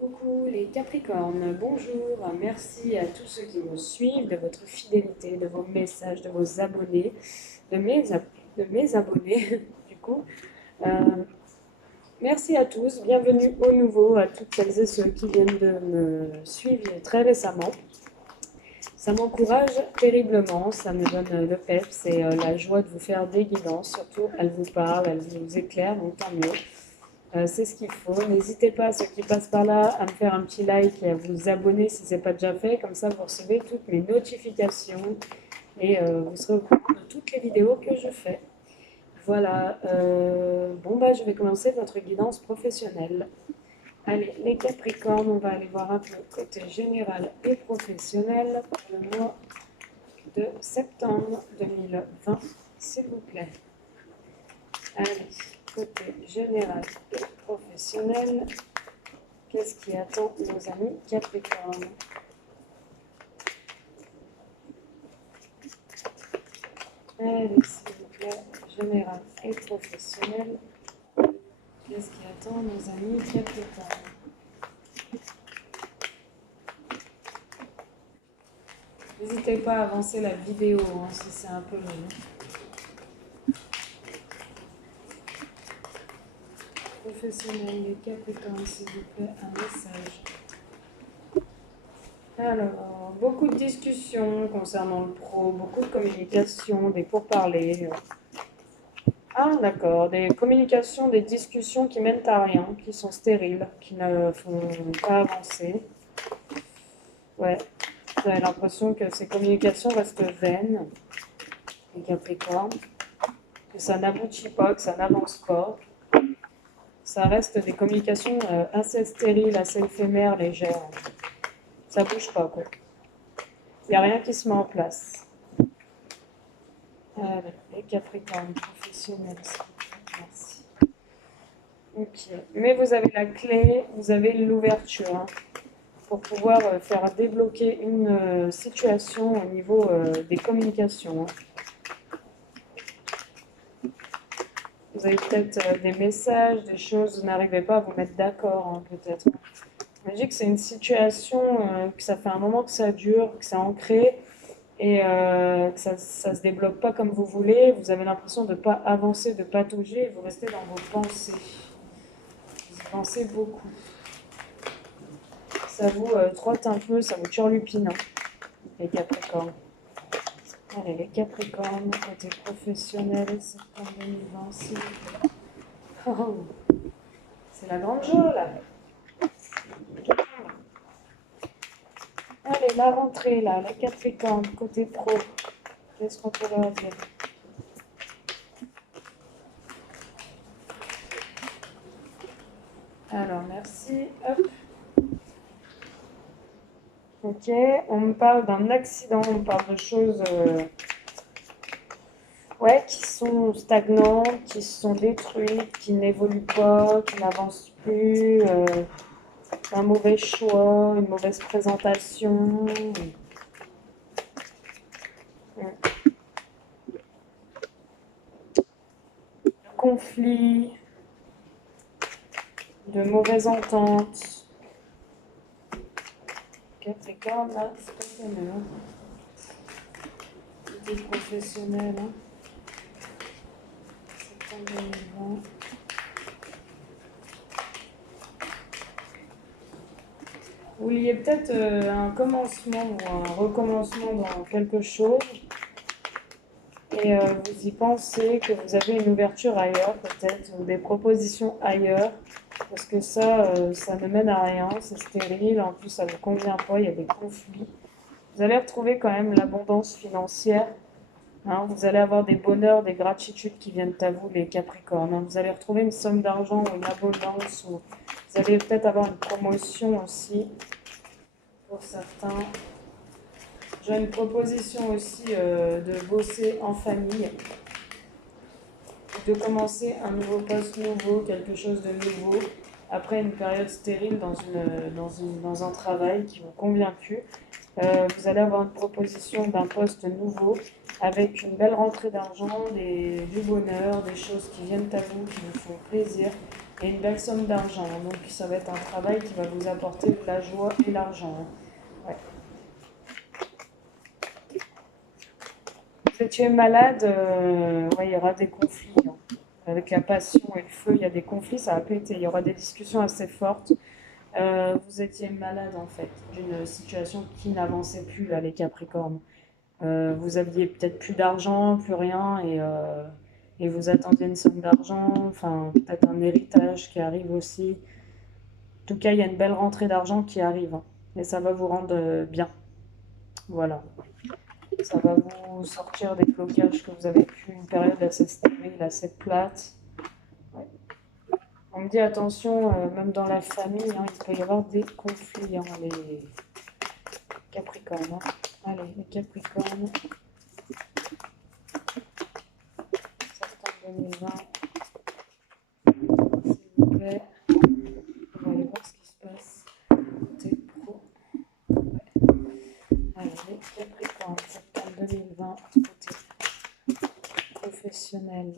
Coucou les Capricornes, bonjour, merci à tous ceux qui me suivent, de votre fidélité, de vos messages, de vos abonnés, de de mes abonnés, du coup. Euh, Merci à tous, bienvenue au nouveau, à toutes celles et ceux qui viennent de me suivre très récemment. Ça m'encourage terriblement, ça me donne le peps et la joie de vous faire des guidances, surtout elles vous parlent, elles vous éclairent, donc tant mieux. C'est ce qu'il faut. N'hésitez pas, ceux qui passent par là, à me faire un petit like et à vous abonner si ce n'est pas déjà fait. Comme ça, vous recevez toutes mes notifications et vous serez au courant de toutes les vidéos que je fais. Voilà. Bon, bah, je vais commencer votre guidance professionnelle. Allez, les Capricornes, on va aller voir un peu côté général et professionnel pour le mois de septembre 2020, s'il vous plaît. Allez, côté général et professionnel, qu'est-ce qui attend nos amis Capricorne? Allez, s'il vous plaît, général et professionnel, qu'est-ce qui attend nos amis Capricorne? N'hésitez pas à avancer la vidéo si c'est un peu long. Professionnel et Capricorne, s'il vous plaît, un message. Alors, beaucoup de discussions concernant le pro, beaucoup de communication, des pourparlers. Ah, d'accord, des communications, des discussions qui mènent à rien, qui sont stériles, qui ne font pas avancer. Ouais, vous avez l'impression que ces communications restent vaines, les Capricornes, que ça n'aboutit pas, que ça n'avance pas. Ça reste des communications assez stériles, assez éphémères, légères. Ça bouge pas, quoi. Il n'y a rien qui se met en place. Allez, les Capricornes professionnels, merci. Ok, mais vous avez la clé, vous avez l'ouverture pour pouvoir faire débloquer une situation au niveau des communications. Vous avez peut-être des messages, des choses, vous n'arrivez pas à vous mettre d'accord, peut-être. Je me dis que c'est une situation, que ça fait un moment que ça dure, que c'est ancré, et que ça ne se débloque pas comme vous voulez. Vous avez l'impression de ne pas avancer, de patauger, et vous restez dans vos pensées. Vous y pensez beaucoup. Ça vous trotte un peu, ça vous turlupine, les Capricornes. Allez, les Capricornes, côté professionnel, septembre 2020, s'il vous plaît. Oh, c'est la grande joie, là. Allez, la rentrée, là, les Capricornes, côté pro. Qu'est-ce qu'on peut leur dire? Alors, merci. Hop. Ok, on me parle d'un accident, on me parle de choses ouais, qui sont stagnantes, qui se sont détruites, qui n'évoluent pas, qui n'avancent plus. Un mauvais choix, une mauvaise présentation. Conflit, de mauvaises ententes. Capricorne, là, c'est pas fameux. Côté professionnel, septembre 2020. Vous vouliez peut-être un commencement ou un recommencement dans quelque chose. Et vous y pensez que vous avez une ouverture ailleurs, peut-être, ou des propositions ailleurs. Parce que ça ne mène à rien, c'est stérile, en plus ça ne vous convient pas, il y a des conflits. Vous allez retrouver quand même l'abondance financière. Vous allez avoir des bonheurs, des gratitudes qui viennent à vous, les Capricornes. Vous allez retrouver une somme d'argent ou une abondance, ou vous allez peut-être avoir une promotion aussi, pour certains. J'ai une proposition aussi de bosser en famille, de commencer un nouveau poste nouveau, quelque chose de nouveau, après une période stérile dans un travail qui ne vous convient plus. Vous allez avoir une proposition d'un poste nouveau avec une belle rentrée d'argent, du bonheur, des choses qui viennent à vous, qui vous font plaisir. et une belle somme d'argent. Donc ça va être un travail qui va vous apporter de la joie et l'argent. Ouais. Si tu es malade, ouais, il y aura des conflits. Avec la passion et le feu, il y a des conflits, ça va péter. Il y aura des discussions assez fortes. Vous étiez malade en fait d'une situation qui n'avançait plus, là, les Capricornes. Vous aviez peut-être plus d'argent, plus rien, et vous attendiez une somme d'argent, enfin peut-être un héritage qui arrive aussi. En tout cas, il y a une belle rentrée d'argent qui arrive, hein, et ça va vous rendre bien. Voilà. Ça va vous sortir des blocages que vous avez pu, une période assez stérile, assez plate. Ouais. On me dit attention, même dans la famille, hein, il peut y avoir des conflits, hein, les Capricornes. Hein. Allez, les Capricornes, septembre 2020, s'il vous plaît. On va aller voir ce qui se passe côté pro. Allez, les Capricornes, septembre 2020, côté professionnel.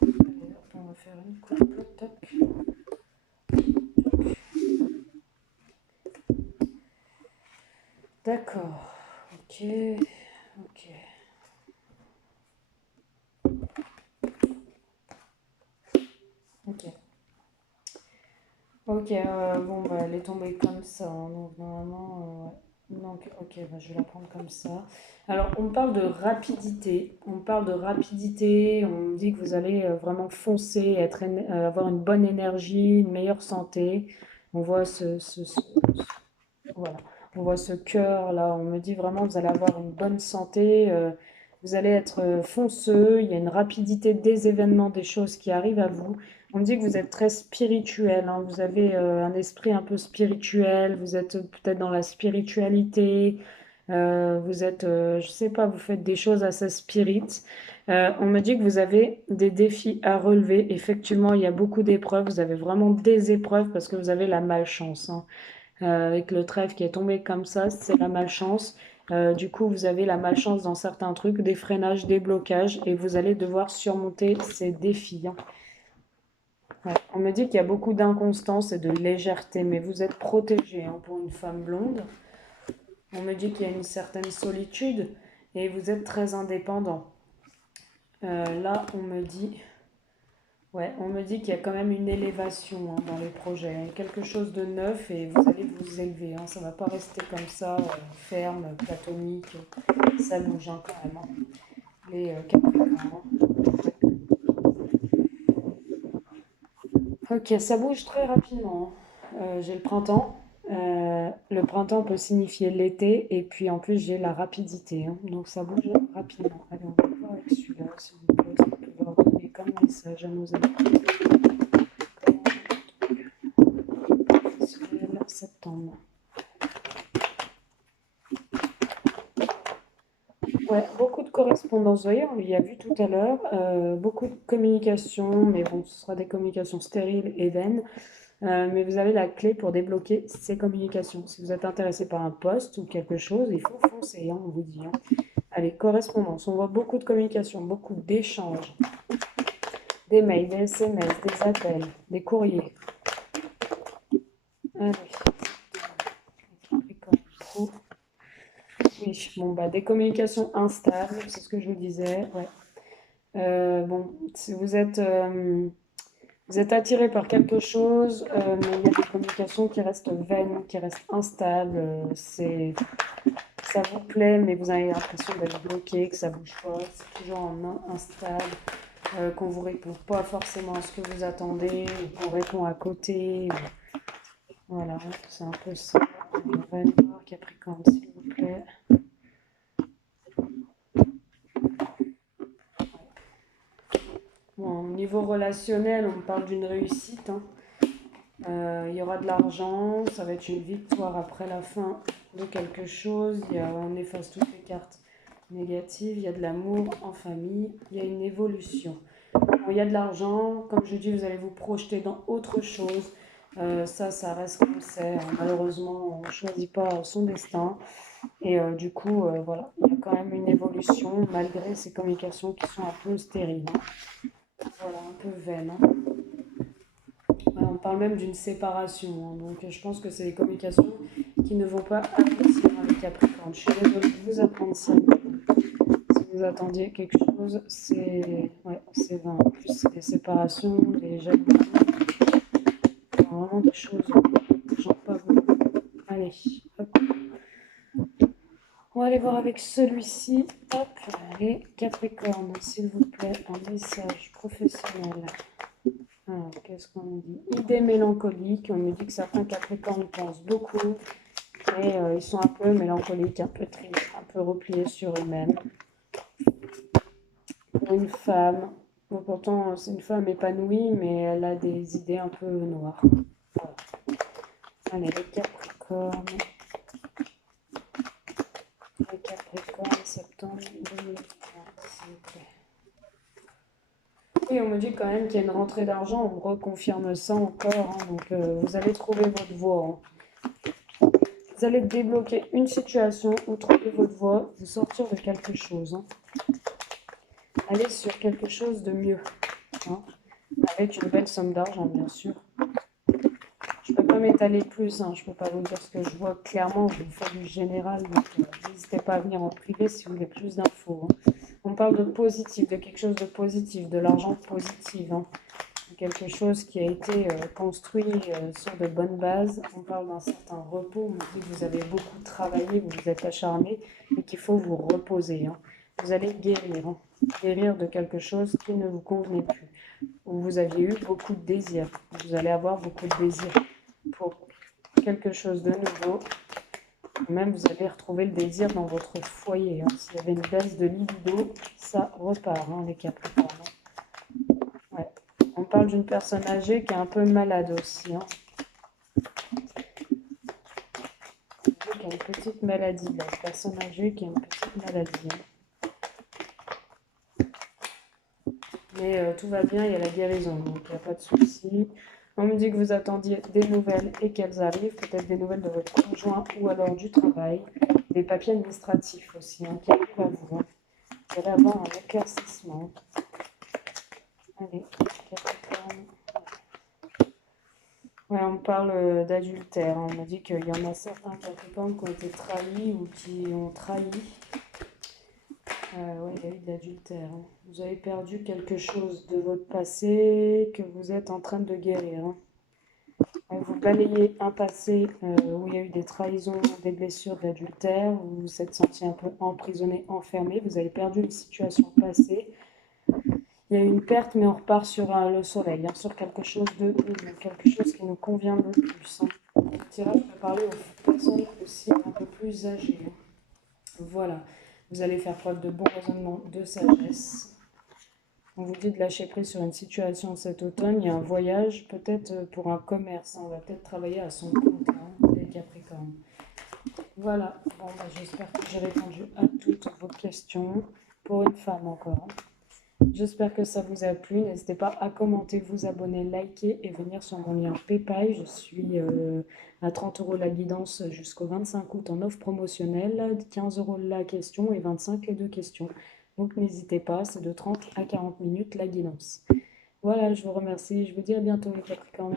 Allez, hop, on va faire une coupe. Toc. D'accord. Ok. Ok. Ok. Ok, bon, bah, elle est tombée comme ça, hein, donc normalement, ouais. Donc, ok, bah, je vais la prendre comme ça. Alors, on parle de rapidité. On parle de rapidité. On dit que vous allez vraiment foncer, avoir une bonne énergie, une meilleure santé. On voit voilà. On voit ce cœur là. On me dit vraiment, vous allez avoir une bonne santé. Vous allez être fonceux. Il y a une rapidité des événements, des choses qui arrivent à vous. On me dit que vous êtes très spirituel, hein. Vous avez un esprit un peu spirituel. Vous êtes peut-être dans la spiritualité. Vous êtes, je sais pas, vous faites des choses assez spirites. On me dit que vous avez des défis à relever. Effectivement, il y a beaucoup d'épreuves. Vous avez vraiment des épreuves parce que vous avez la malchance, hein. Avec le trèfle qui est tombé comme ça, c'est la malchance. Du coup, vous avez la malchance dans certains trucs, des freinages, des blocages, et vous allez devoir surmonter ces défis, hein. Ouais. On me dit qu'il y a beaucoup d'inconstance et de légèreté, mais vous êtes protégé, hein, pour une femme blonde. On me dit qu'il y a une certaine solitude et vous êtes très indépendant. Là, on me dit qu'il y a quand même une élévation, hein, dans les projets. Il y a quelque chose de neuf et vous allez vous élever, hein. Ça ne va pas rester comme ça, ferme, platonique. Ça bouge, hein, quand même, hein. Les Capricornes, hein. Ok, ça bouge très rapidement, hein. J'ai le printemps. Le printemps peut signifier l'été et puis en plus j'ai la rapidité, hein. Donc ça bouge rapidement. Allez, on va voir avec celui-là, s'il vous plaît, ce que vous leur donner comme message à nos amis. Professionnel, septembre. Ouais, beaucoup de correspondance, vous voyez, on l'y a vu tout à l'heure, beaucoup de communication, mais bon, ce sera des communications stériles et vaines. Mais vous avez la clé pour débloquer ces communications. Si vous êtes intéressé par un poste ou quelque chose, il faut foncer, hein, on vous dit, hein. Allez, correspondance, on voit beaucoup de communication, beaucoup d'échanges, des mails, des SMS, des appels, des courriers. Allez, Capricorne Pro. Oui, bon, bah, des communications instables, c'est ce que je vous disais, ouais. Bon, si vous êtes attiré par quelque chose, mais il y a des communications qui restent vaines, qui restent instables. Ça vous plaît, mais vous avez l'impression d'être bloqué, que ça bouge pas, c'est toujours instable, qu'on vous répond pas forcément à ce que vous attendez, ou qu'on répond à côté. Voilà, c'est un peu ça. On va aller voir Capricorne, s'il vous plaît. Bon, au niveau relationnel, on parle d'une réussite, hein. Il y aura de l'argent, ça va être une victoire après la fin de quelque chose. On efface toutes les cartes négatives. Il y a de l'amour en famille, il y a une évolution. Bon, il y a de l'argent, comme je dis, vous allez vous projeter dans autre chose. Ça reste comme c'est, hein. Malheureusement, on ne choisit pas son destin. Et du coup, voilà, il y a quand même une évolution malgré ces communications qui sont un peu stériles, hein. Voilà, un peu vaine, hein. Ouais, on parle même d'une séparation, hein. Donc je pense que c'est des communications qui ne vont pas aboutir avec Capricorne. Je suis désolée de vous apprendre ça. Si vous attendiez quelque chose, c'est vain. En plus, c'est des séparations, des jalousies, vraiment des choses genre pas bon. Allez, hop. On va aller voir avec celui-ci. Hop, allez, Capricorne, s'il vous plaît, un message professionnel. Alors, qu'est-ce qu'on me dit? Idée mélancolique. On me dit que certains Capricornes pensent beaucoup, mais ils sont un peu mélancoliques, un peu tristes, un peu repliés sur eux-mêmes. Pour une femme, bon, pourtant c'est une femme épanouie, mais elle a des idées un peu noires. Voilà. Allez, les Capricornes, septembre 2020, s'il vous plaît. Oui, on me dit quand même qu'il y a une rentrée d'argent, on me reconfirme ça encore, hein, donc vous allez trouver votre voie, hein. Vous allez débloquer une situation ou trouver votre voie, vous sortir de quelque chose, hein. Aller sur quelque chose de mieux, hein, avec une belle somme d'argent, bien sûr. Je ne peux pas m'étaler plus, hein, je ne peux pas vous dire ce que je vois clairement, je vous fais du général, donc n'hésitez pas à venir en privé si vous voulez plus d'infos, hein. On parle de positif, de quelque chose de positif, de l'argent positif, hein. Quelque chose qui a été construit sur de bonnes bases. On parle d'un certain repos. On me dit que vous avez beaucoup travaillé, vous vous êtes acharné et qu'il faut vous reposer, hein. Vous allez guérir, hein. Guérir de quelque chose qui ne vous convenait plus. Où vous aviez eu beaucoup de désirs. Vous allez avoir beaucoup de désirs pour quelque chose de nouveau. Même vous allez retrouver le désir dans votre foyer, hein. S'il y avait une baisse de libido, ça repart, hein, les Capricornes, hein. Ouais. On parle d'une personne âgée qui est un peu malade aussi, hein. Qui a une petite maladie, là. Une personne âgée qui a une petite maladie, hein. Mais tout va bien, il y a la guérison, donc il n'y a pas de souci. On me dit que vous attendiez des nouvelles et qu'elles arrivent, peut-être des nouvelles de votre conjoint ou alors du travail, des papiers administratifs aussi, hein, qui arrivent à vous, hein. Vous allez avoir un éclaircissement. Allez, Capricorne. Ouais, on parle d'adultère, hein. On m'a dit qu'il y en a certains Capricornes qui ont été trahis ou qui ont trahi. Ouais, il y a eu de l'adultère, hein. Vous avez perdu quelque chose de votre passé que vous êtes en train de guérir, hein. Vous balayez un passé où il y a eu des trahisons, des blessures, de l'adultère, vous vous êtes senti un peu emprisonné, enfermé, vous avez perdu une situation passée. Il y a eu une perte, mais on repart sur le soleil, hein, sur quelque chose de nouveau, quelque chose qui nous convient le plus, hein. Le tirage peut parler aux personnes aussi un peu plus âgées, hein. Voilà, vous allez faire preuve de bon raisonnement, de sagesse. On vous dit de lâcher prise sur une situation cet automne. Il y a un voyage, peut-être pour un commerce, hein. On va peut-être travailler à son compte, hein, les Capricornes. Voilà, bon, bah, j'espère que j'ai répondu à toutes vos questions. Pour une femme encore, hein. J'espère que ça vous a plu. N'hésitez pas à commenter, vous abonner, liker et venir sur mon lien PayPal. Je suis à 30 € la guidance jusqu'au 25 août en offre promotionnelle, 15 € la question et 25 les deux questions. Donc n'hésitez pas, c'est de 30 à 40 minutes la guidance. Voilà, je vous remercie. Je vous dis à bientôt les Capricornes.